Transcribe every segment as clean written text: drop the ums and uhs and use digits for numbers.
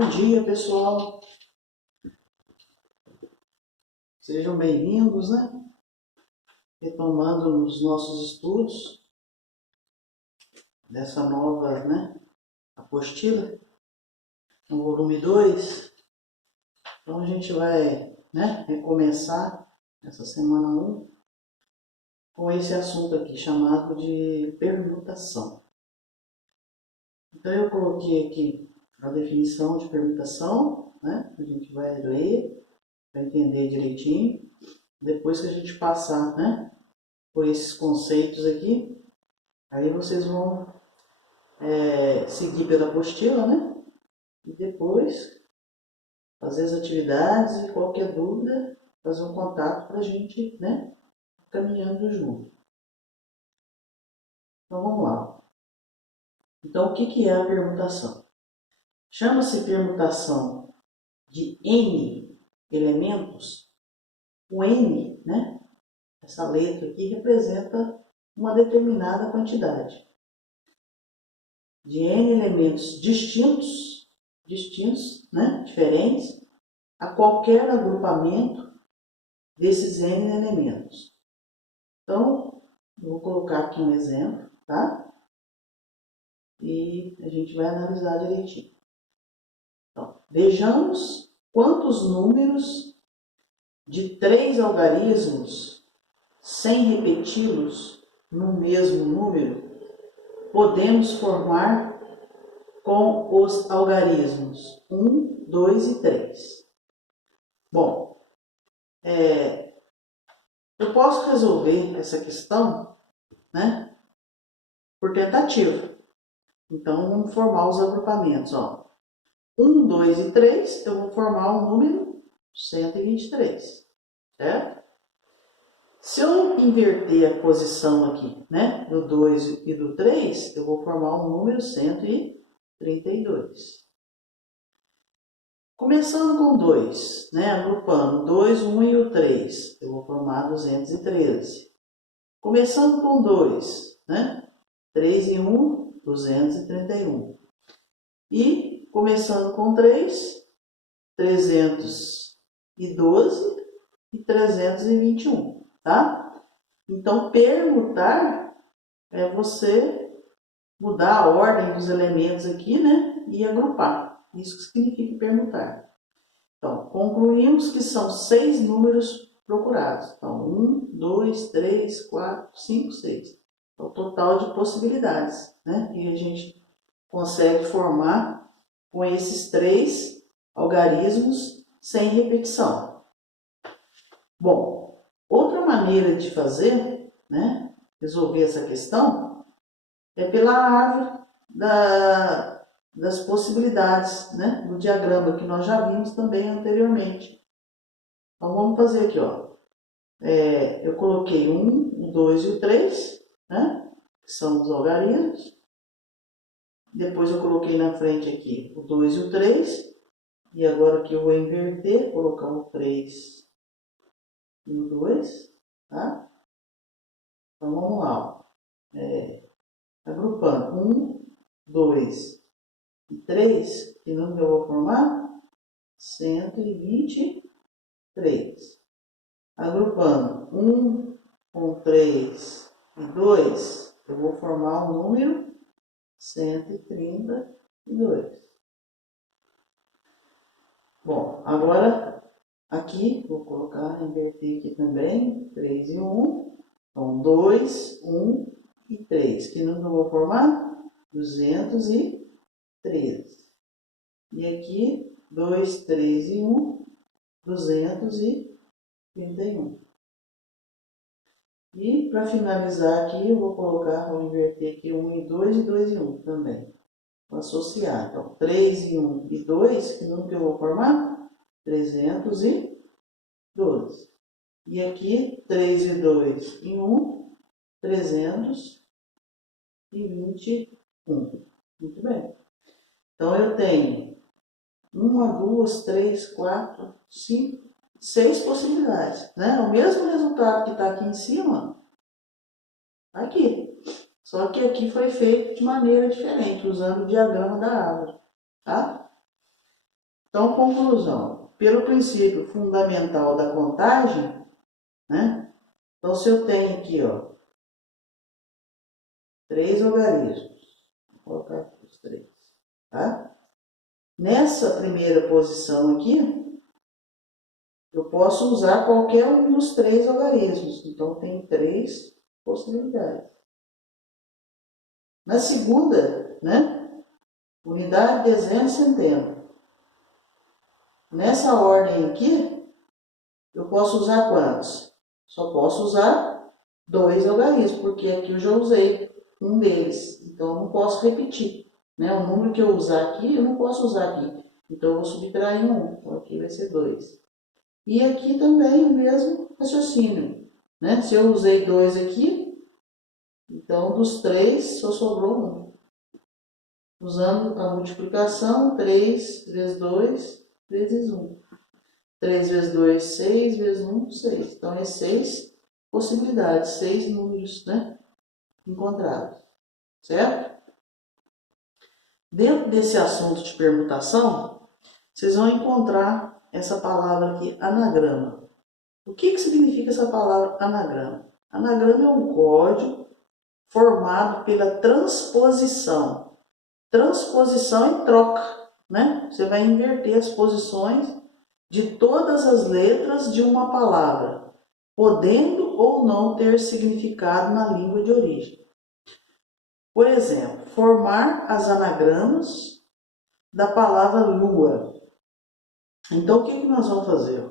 Bom dia, pessoal. Sejam bem-vindos, né? Retomando os nossos estudos dessa nova, apostila, no volume 2. Então a gente vai, recomeçar essa semana 1 com esse assunto aqui chamado de permutação. Então eu coloquei aqui a definição de permutação, né? A gente vai ler para entender direitinho. Depois que a gente passar, por esses conceitos aqui, aí vocês vão seguir pela apostila, e depois fazer as atividades e qualquer dúvida, fazer um contato para a gente, caminhando junto. Então vamos lá. Então o que é a permutação? Chama-se permutação de N elementos. O N, essa letra aqui representa uma determinada quantidade de N elementos distintos, diferentes, a qualquer agrupamento desses N elementos. Então, eu vou colocar aqui um exemplo, tá? E a gente vai analisar direitinho. Então, vejamos quantos números de 3 algarismos, sem repeti-los no mesmo número, podemos formar com os algarismos 1, 2 e 3. Bom, eu posso resolver essa questão, por tentativa. Então, vamos formar os agrupamentos. 1, 2 e 3, eu vou formar o número 123, certo? Se eu inverter a posição aqui, do 2 e do 3, eu vou formar um número 132. Começando com 2, agrupando 2, 1 e o 3, eu vou formar 213. Começando com 2, 3 e 1, 231. E começando com 3, 312 e 321, tá? Então, permutar é você mudar a ordem dos elementos aqui, e agrupar. Isso que significa permutar. Então, concluímos que são 6 números procurados. Então, 1, 2, 3, 4, 5, 6. É o total de possibilidades, que a gente consegue formar com esses 3 algarismos sem repetição. Bom, outra maneira de fazer, resolver essa questão, é pela árvore das possibilidades, do diagrama que nós já vimos também anteriormente. Então vamos fazer aqui, eu coloquei 1, o 2 e o 3, que são os algarismos. Depois eu coloquei na frente aqui o 2 e o 3. E agora aqui eu vou inverter, colocar o 3 e o 2, tá? Então vamos lá, agrupando 1, 2 e 3, que número eu vou formar? 123. Agrupando 1 com 3 e 2, eu vou formar o número 132. Bom, agora aqui, vou colocar, inverter aqui também, 3 e 1. Então, 2, 1 e 3. Que número eu vou formar? 213. E aqui, 2, 3 e 1, 231. E para finalizar aqui, eu vou inverter aqui 1 e 2 e 2 e 1 também. Vou associar. Então, 3 e 1 e 2, que número que eu vou formar? 312. E aqui, 3 e 2 e 1, 321. Muito bem. Então, eu tenho 1, 2, 3, 4, 5, 6 possibilidades. O mesmo resultado que está aqui em cima, está aqui. Só que aqui foi feito de maneira diferente, usando o diagrama da árvore. Tá? Então, conclusão. Pelo princípio fundamental da contagem, né? Então, se eu tenho aqui, ó, 3 logaritmos, vou colocar aqui os 3, tá? Nessa primeira posição aqui, eu posso usar qualquer um dos 3 logaritmos. Então, tem 3 possibilidades. Na segunda, né? Unidade, dezena e centena. Nessa ordem aqui, eu posso usar quantos? Só posso usar 2 logaritmos, porque aqui eu já usei um deles. Então, eu não posso repetir, né? O número que eu usar aqui, eu não posso usar aqui. Então, eu vou subtrair um. Então, aqui vai ser 2. E aqui também o mesmo raciocínio, né? Se eu usei 2 aqui, então dos 3 só sobrou 1. Usando a multiplicação, 3 vezes 2 vezes 1. 3 vezes 2, 6, vezes 1, 6. Então, é 6 possibilidades, 6 números, né, encontrados, certo? Dentro desse assunto de permutação, vocês vão encontrar essa palavra aqui, anagrama. O que significa essa palavra anagrama? Anagrama é um código formado pela transposição. Transposição é troca, né? Você vai inverter as posições de todas as letras de uma palavra, podendo ou não ter significado na língua de origem. Por exemplo, formar as anagramas da palavra lua. Então, o que nós vamos fazer?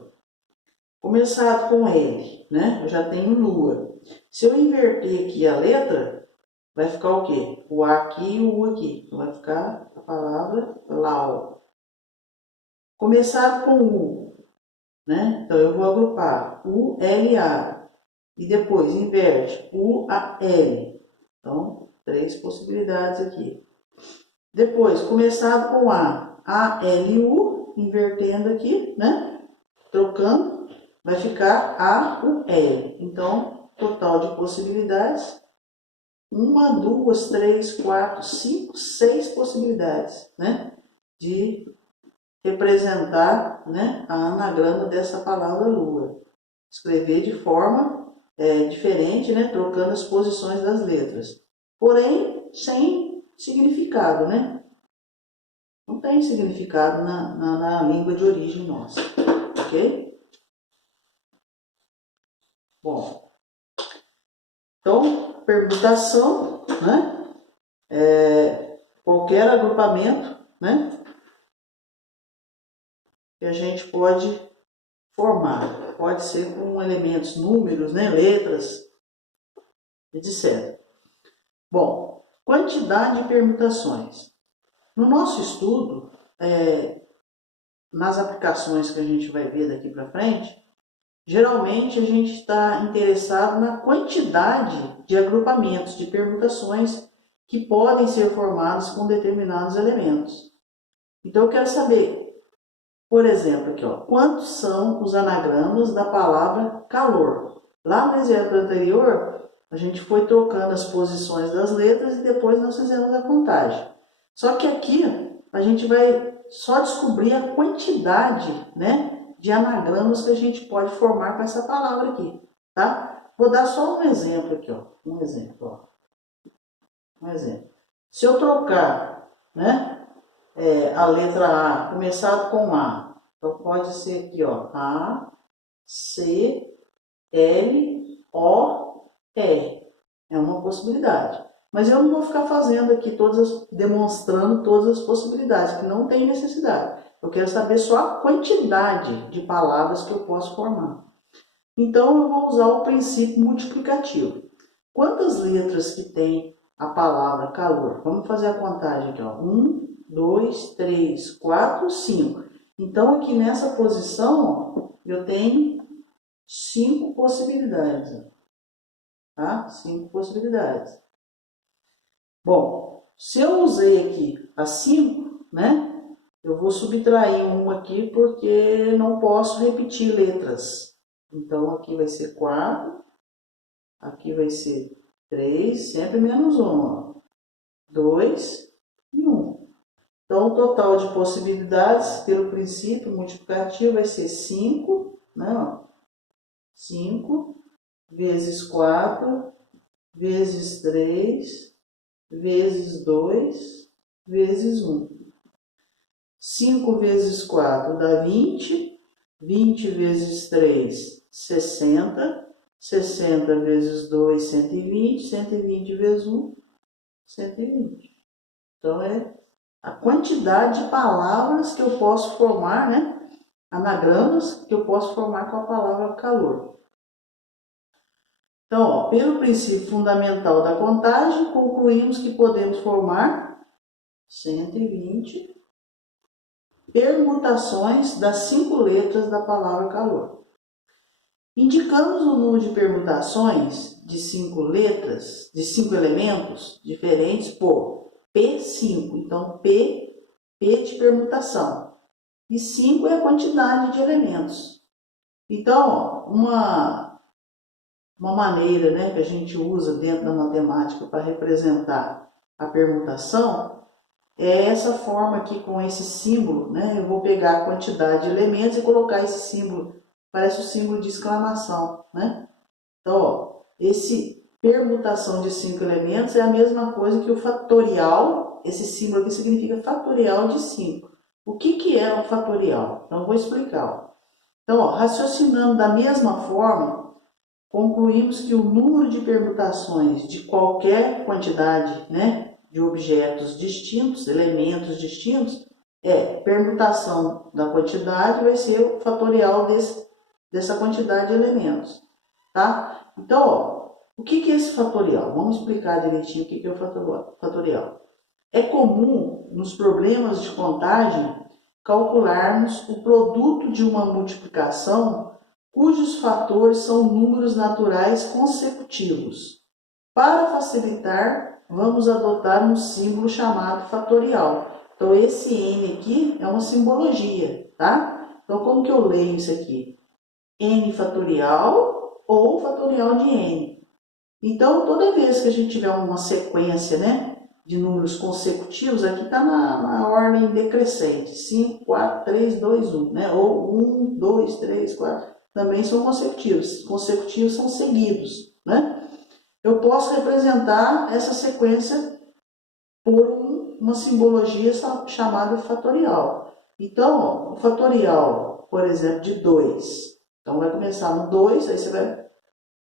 Começar com L, né? Eu já tenho lua. Se eu inverter aqui a letra, vai ficar o quê? O A aqui e o U aqui. Então, vai ficar a palavra lau. Começar com U, né? Então, eu vou agrupar U, L, A. E depois inverte U, A, L. Então, 3 possibilidades aqui. Depois, começado com A, L, U, invertendo aqui, né? Trocando, vai ficar A, U, L. Então, total de possibilidades, 1, 2, 3, 4, 5, 6 possibilidades, né? De representar, né, a anagrama dessa palavra lua. Escrever de forma diferente, né, trocando as posições das letras. Porém, sem significado, né? Não tem significado na língua de origem nossa, ok? Bom, então, permutação, né? Qualquer agrupamento, né? Que a gente pode formar. Pode ser com elementos, números, né? Letras, etc. Bom, quantidade de permutações. No nosso estudo, nas aplicações que a gente vai ver daqui para frente, geralmente a gente está interessado na quantidade de agrupamentos, de permutações que podem ser formados com determinados elementos. Então eu quero saber, por exemplo, aqui, ó, quantos são os anagramas da palavra calor? Lá no exemplo anterior, a gente foi trocando as posições das letras e depois nós fizemos a contagem. Só que aqui a gente vai só descobrir a quantidade, né, de anagramas que a gente pode formar com essa palavra aqui, tá? Vou dar só um exemplo aqui, ó. Um exemplo. Se eu trocar, né, a letra A, começado com A, então pode ser aqui, ó, A, C, L, O, E. É uma possibilidade. Mas eu não vou ficar fazendo aqui demonstrando todas as possibilidades, que não tem necessidade. Eu quero saber só a quantidade de palavras que eu posso formar. Então, eu vou usar o princípio multiplicativo. Quantas letras que tem a palavra calor? Vamos fazer a contagem aqui, ó. 1, 2, 3, 4, 5. Então, aqui nessa posição, ó, eu tenho 5 possibilidades. Tá? 5 possibilidades. Bom, se eu usei aqui as 5, né? Eu vou subtrair um aqui porque não posso repetir letras. Então, aqui vai ser 4, aqui vai ser 3, sempre menos 1, ó. 2 e 1. Então, o total de possibilidades, pelo princípio multiplicativo, vai ser 5, né? 5 vezes 4, vezes 3, vezes 2, vezes 1. 5 vezes 4 dá 20, 20 vezes 3, 60, 60 vezes 2, 120, 120 vezes 1, 120. Então, é a quantidade de palavras que eu posso formar, né? Anagramas que eu posso formar com a palavra calor. Então, ó, pelo princípio fundamental da contagem, concluímos que podemos formar 120 permutações das 5 letras da palavra calor. Indicamos o número de permutações de 5 letras, de 5 elementos diferentes por P5. Então, P de permutação. E 5 é a quantidade de elementos. Então, ó, uma maneira, né, que a gente usa dentro da matemática para representar a permutação é essa forma aqui com esse símbolo, né? Eu vou pegar a quantidade de elementos e colocar esse símbolo, parece o símbolo de exclamação, né? Então, ó, esse permutação de 5 elementos é a mesma coisa que o fatorial, esse símbolo aqui significa fatorial de 5. O que é um fatorial? Então, eu vou explicar. Ó. Então, ó, raciocinando da mesma forma, concluímos que o número de permutações de qualquer quantidade, né, de objetos distintos, elementos distintos, permutação da quantidade vai ser o fatorial dessa quantidade de elementos, tá? Então, ó, o que é esse fatorial? Vamos explicar direitinho o que é o fatorial. É comum, nos problemas de contagem, calcularmos o produto de uma multiplicação cujos fatores são números naturais consecutivos. Para facilitar, vamos adotar um símbolo chamado fatorial. Então, esse N aqui é uma simbologia, tá? Então, como que eu leio isso aqui? N fatorial ou fatorial de N. Então, toda vez que a gente tiver uma sequência, né, de números consecutivos, aqui está na ordem decrescente. 5, 4, 3, 2, 1, né? Ou 1, 2, 3, 4. Também são consecutivos. Consecutivos são seguidos, né? Eu posso representar essa sequência por uma simbologia chamada fatorial. Então, ó, o fatorial, por exemplo, de 2. Então, vai começar no 2, aí você vai,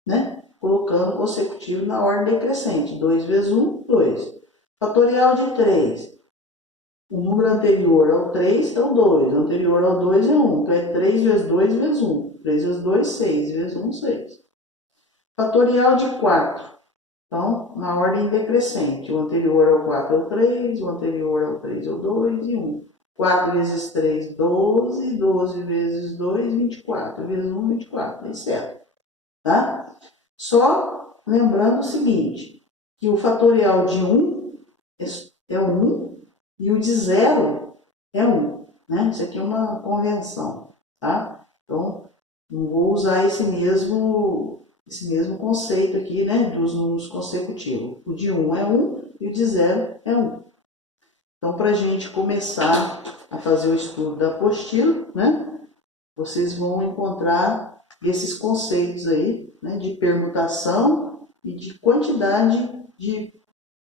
né, colocando consecutivo na ordem decrescente. 2 vezes 1, 2. Fatorial de 3. O número anterior ao 3 é o 2. O anterior ao 2 é 1. Então, é 3 vezes 2 vezes 1. 3 vezes 2, 6. Vezes 1, 6. Fatorial de 4. Então, na ordem decrescente, o anterior ao 4 é o 3, o anterior ao 3 é o 2 e 1. 4 vezes 3, 12, 12 vezes 2, 24, vezes 1, 24, etc. Tá? Só lembrando o seguinte, que o fatorial de 1 é 1 e o de 0 é 1. Né? Isso aqui é uma convenção. Tá? Então, não vou usar esse mesmo conceito aqui, né, dos números consecutivos. O de 1 é 1 e o de 0 é 1. Então, para a gente começar a fazer o estudo da apostila, né, vocês vão encontrar esses conceitos aí, né, de permutação e de quantidade de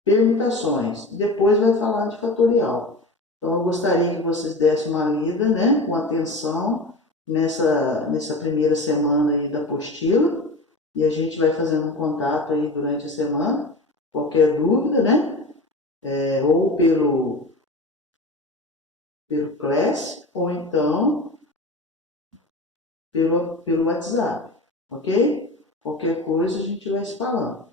permutações. Depois vai falar de fatorial. Então, eu gostaria que vocês dessem uma lida, né, com atenção nessa primeira semana aí da apostila. E a gente vai fazendo um contato aí durante a semana. Qualquer dúvida, né? Ou pelo Class, ou então pelo WhatsApp, ok? Qualquer coisa a gente vai se falando.